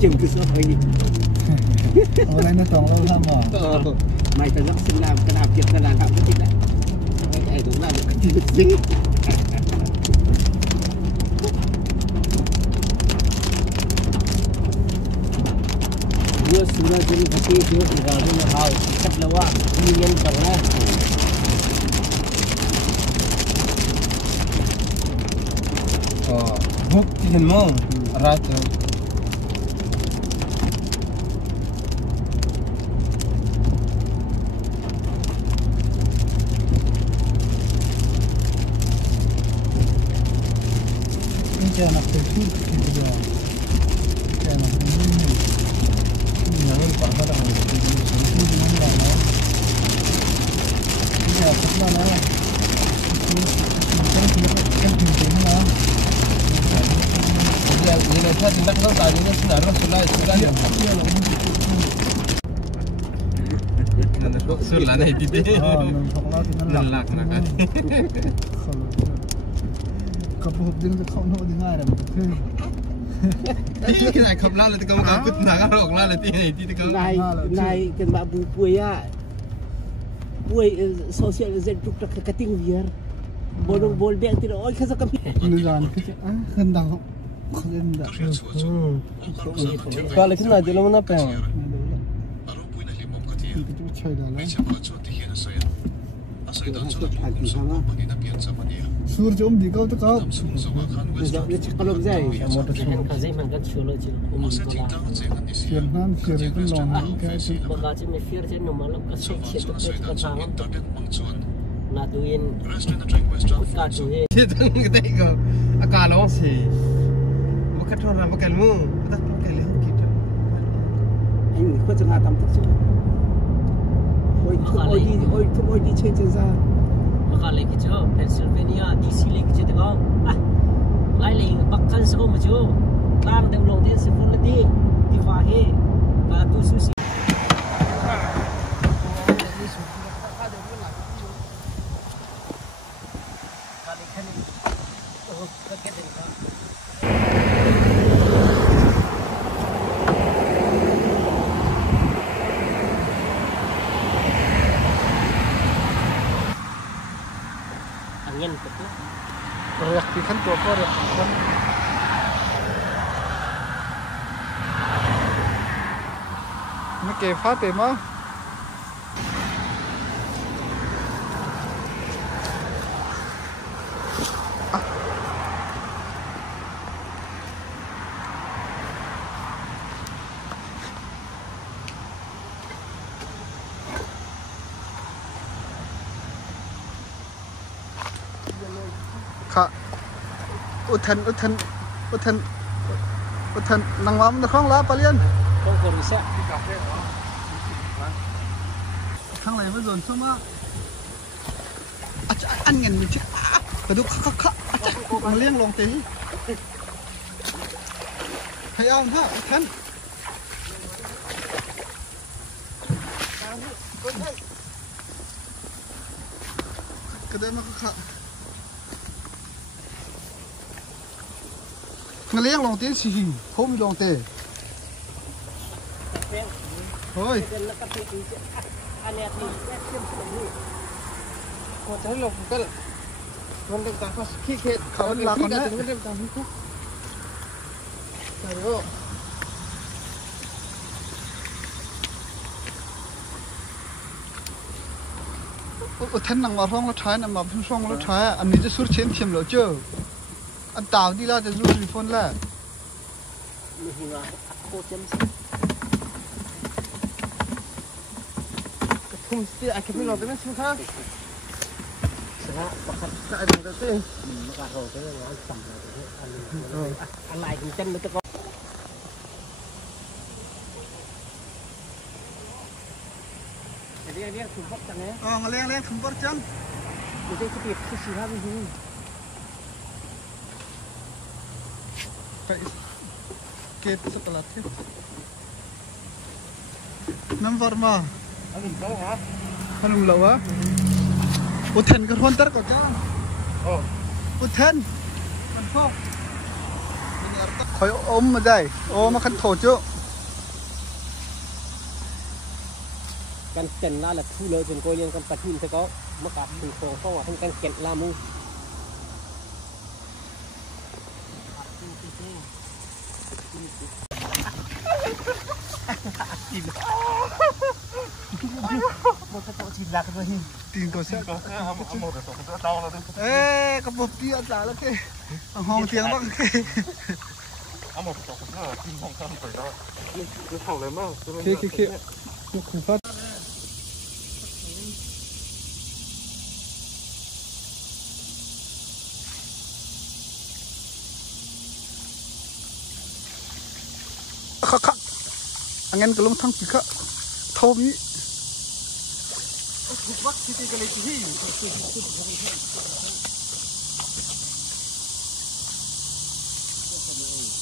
chừng cứ sợ ấy ở đây nó toàn lâu lắm mà mày phải lắp xin làm cái nào việc cái nào làm cái gì đấy cái đúng là được cái gì gì ये सूरज दिन घटी जो गाड़ी में how cut लवा यूनियन करना बुक तीन मो रात ini jangan terus gitu ya jangan jangan pada dah ini mana ini apa mana ini saya tindak tahu tadi ni sebenarnya sudah sudah nih tadi nolak nak kapuk din ke kau nak dengar ada betul kitaขับล่าเลยแต่ก็มาพูดหนักก็หลอกล่าเลยที่ที่เขานายกันมาบุป่วยอะป่วยโซเชียลเซ็นทุกตะกะติ้งเวียร์บอลบอลเบียงที่เราโอ้ยข้าจะกับพี่นี่ร้านคืออ่ะขึ้นดังขึ้นดังก็เลยขึ้นมาเดี๋ยวเราไม่นับแปลงitu tu cai dah lah. Sur jom di kau tu kau. Jom ni cakap lom zai. Motor kan zai man kan solo je. Fier nan fier itu long kan. Bagasi me fier je no malam ka set set ka tangan. Na duin. Ka duin. Kita kita kau. Akal long si. Bukan orang bukan mu. Tak bukan lihat kita. Ini kau jangan tam tak sih. Oi di changes ah. Maka lagi je Pennsylvania DC lagi je tengok. Ah. Lai lagi bakkan seko maju. Tar de ulong dia sepuluh lagi. Tiva he. Batu susi. Kali kali. Oh, kakek dia. Angin betul. Reaksikan tu apa reaksikan? Ini kefa tema. Kak, utan nang mam na khong la palian. Không còn gì sẽ. Khang này vẫn dồn xuống á. Ăn ngần mình chứ. Phải đúng khắc. Mà liêng lòng tí. Thấy không ha, thân. Cái đấy mà khắc. Nggak liang long teh sih, home long teh. Hoi. Kau cari long kal. Long teh tak pas kiki. Kau ni lakon dah. Cari oh. Thân nang marong lo thái nang marong song lo thái. Anh ni je sur chen thiam lo chưa? Anh tao đi la cho du phone là. Không biết anh kêu nó tới xem khác. Sẽ bắt cái anh đó tới. Bắt đầu cái nó sầm rồi. Anh lại cùng chân nữa cho con. Dia kumpul kan ya? Oh, ngeleng kumpul jam. Jadi kita susah begini. Kayak setelah itu. Nomor ma. Anh có hả? Anh lâu á? Utan cái hôn tất cả jam. Oh. Utan. Kan phong. Khói ôm mà đây. Ôm mà khăn thổ chứ. กันเก่นละคู่เลยจนโกยเลี้ยงกันปัดหินเถอะก็เมื่อกับถึงโค้งต้องว่าทั้งกันเก่นลามูมันก็ต้องชิมลักเลยตีนก็เสียก็กระปุกเตี้ยจ่าแล้วแค่ห้องเตียงบ้างแค่เอาหมดตกหน้ากินห้องข้างไปแล้วนี่ของอะไรมั่งเคยกคุณพัดค่ะงั้นก็ลงทั้งปีค่ะเท่านี้ถูกวัดที่ตีกันเลยที่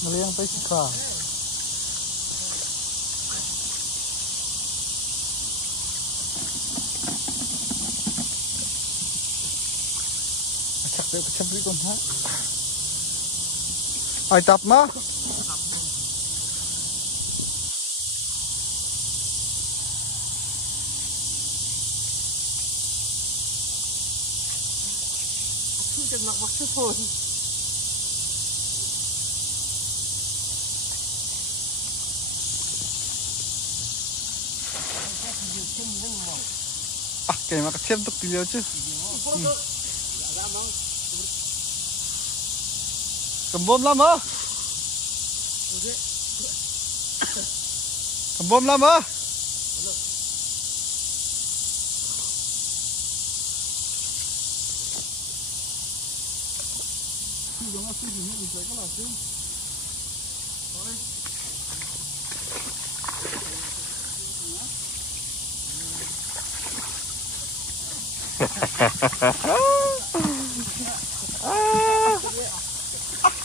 มาเลี้ยงไปสิค่ะชักเดี๋ยวชักรีก่อนฮะไอตับมาจะมาวัดทุกคนเก่งมากเทียมตุกตีเดียวchứ cầm bom lắm hả cầm bom lắm hả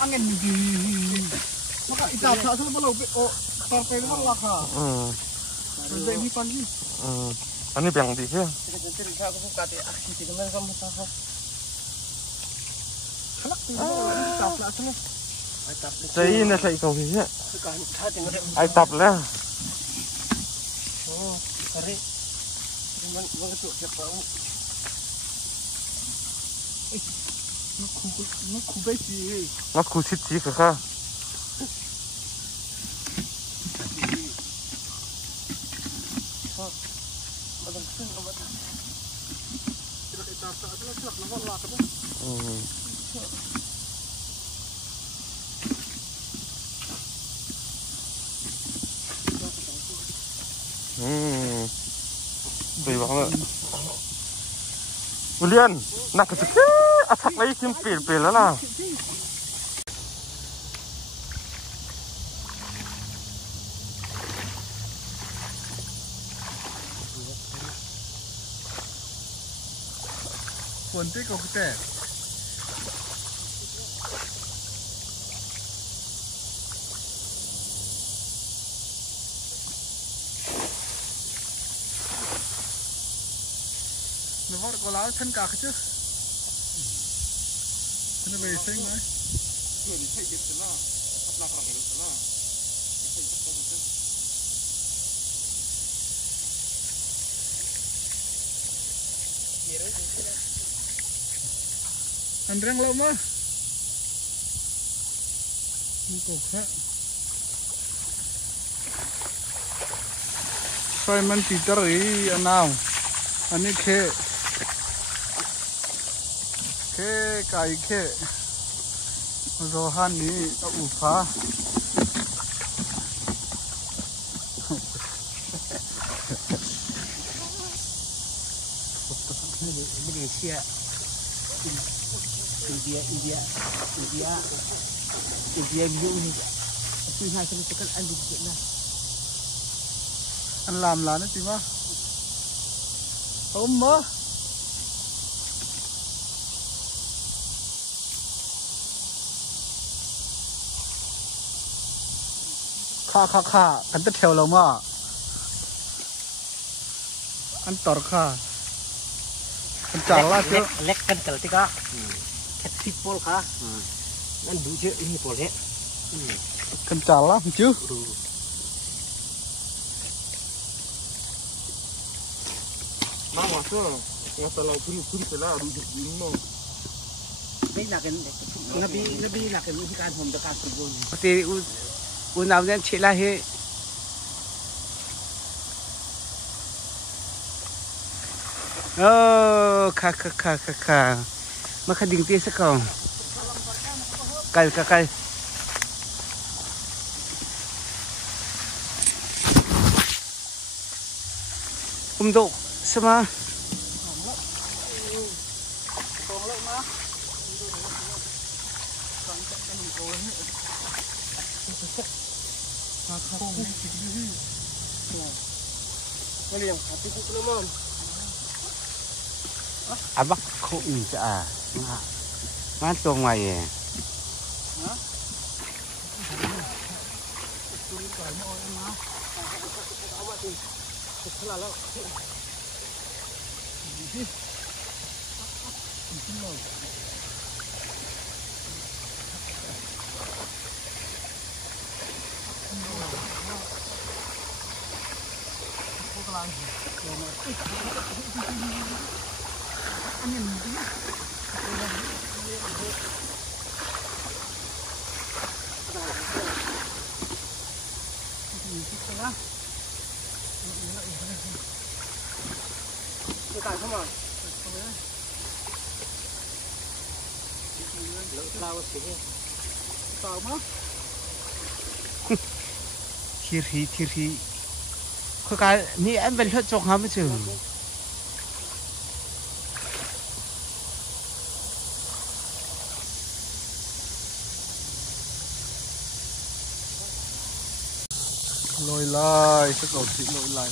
angin di maka itap tak sama lo partai lu lah kah sampai ni pagi ani biang di ya mungkin saya aku buka di aksi di mana kamu tahu kelak tu itap lah sana saya ini saya kau ni ya itap lah oh kari mana tu siapa nó khu bê gì nó khu xịt gì cả ha tùy vào nữa William nạc cái gì attack lấy kim pinแล้วล่ะคนที่เขาแต่นึกว่าก็แล้วท่านกากchứ nó về xanh đấy. Người thì thấy cái nó, hấp lạc là cái nó. Anh răng lâu mà. Không có khác. Xoay mình chỉ tới anh nào. Anh ấy khê. Khê cài khê rohan ni ufa Malaysia India view ni thì hai cái sẽ ăn được chuyện nào anh làm là nó gì mà ôm mơค่ากันจะเที่ยวเรามาอันต่อค่าอันจ่าละเจ้าเล็กกันเกิดที่ก็แค่สิบโพลค่ะนั่นดูเชื่ออีโพลเนี่ยกันจ่าละมั้งจื้อ Mang waso, ngasalau puri pela rujuk dino. Đây là cái nabi là cái music home da ka subun. Thì nào nên chỉ là he kha mà khá đình tia sắc không cay độ sao mà bắt không à má tôm ngoài Thiri có cái ni em bên hết trong hàm chứ lôi lại cái cầu thị lôi lại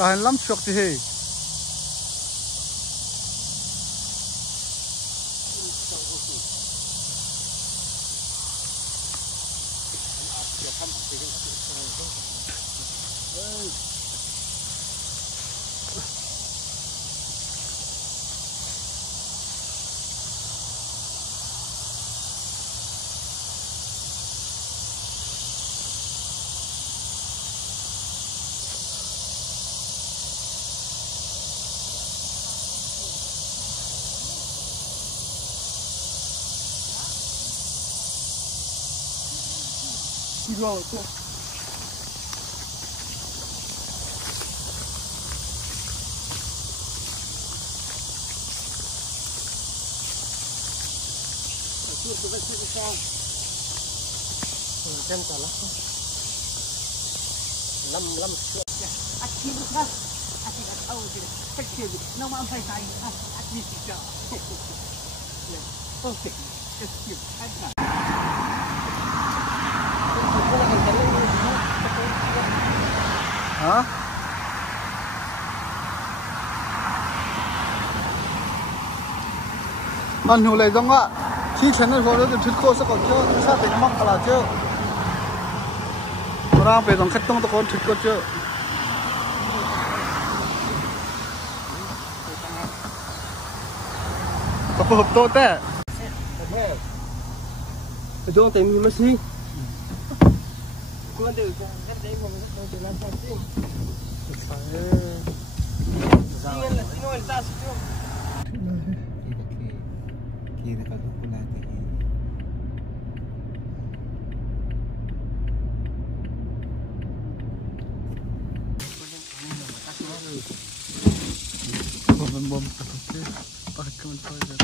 cái lắm chuột thì he Rồi, chân cả lắm. Lâm Aki bukan, aki tak tahu je. Kecil je. Nama sampai saya. Aki tidak. Okey, kecil. Ada. hả mình hồi lại giống ạ khi chén này rồi thì thịt khô sẽ còn chưa sao thì nó mắc là chưa ra về dòng khách tông tao còn thịt khô chưa tập hợp tốt đấy Itu tem mesti. Kau tu kan dia mau jalan satu. Ini tas tu. kira kalau pulang bom pakai kementerian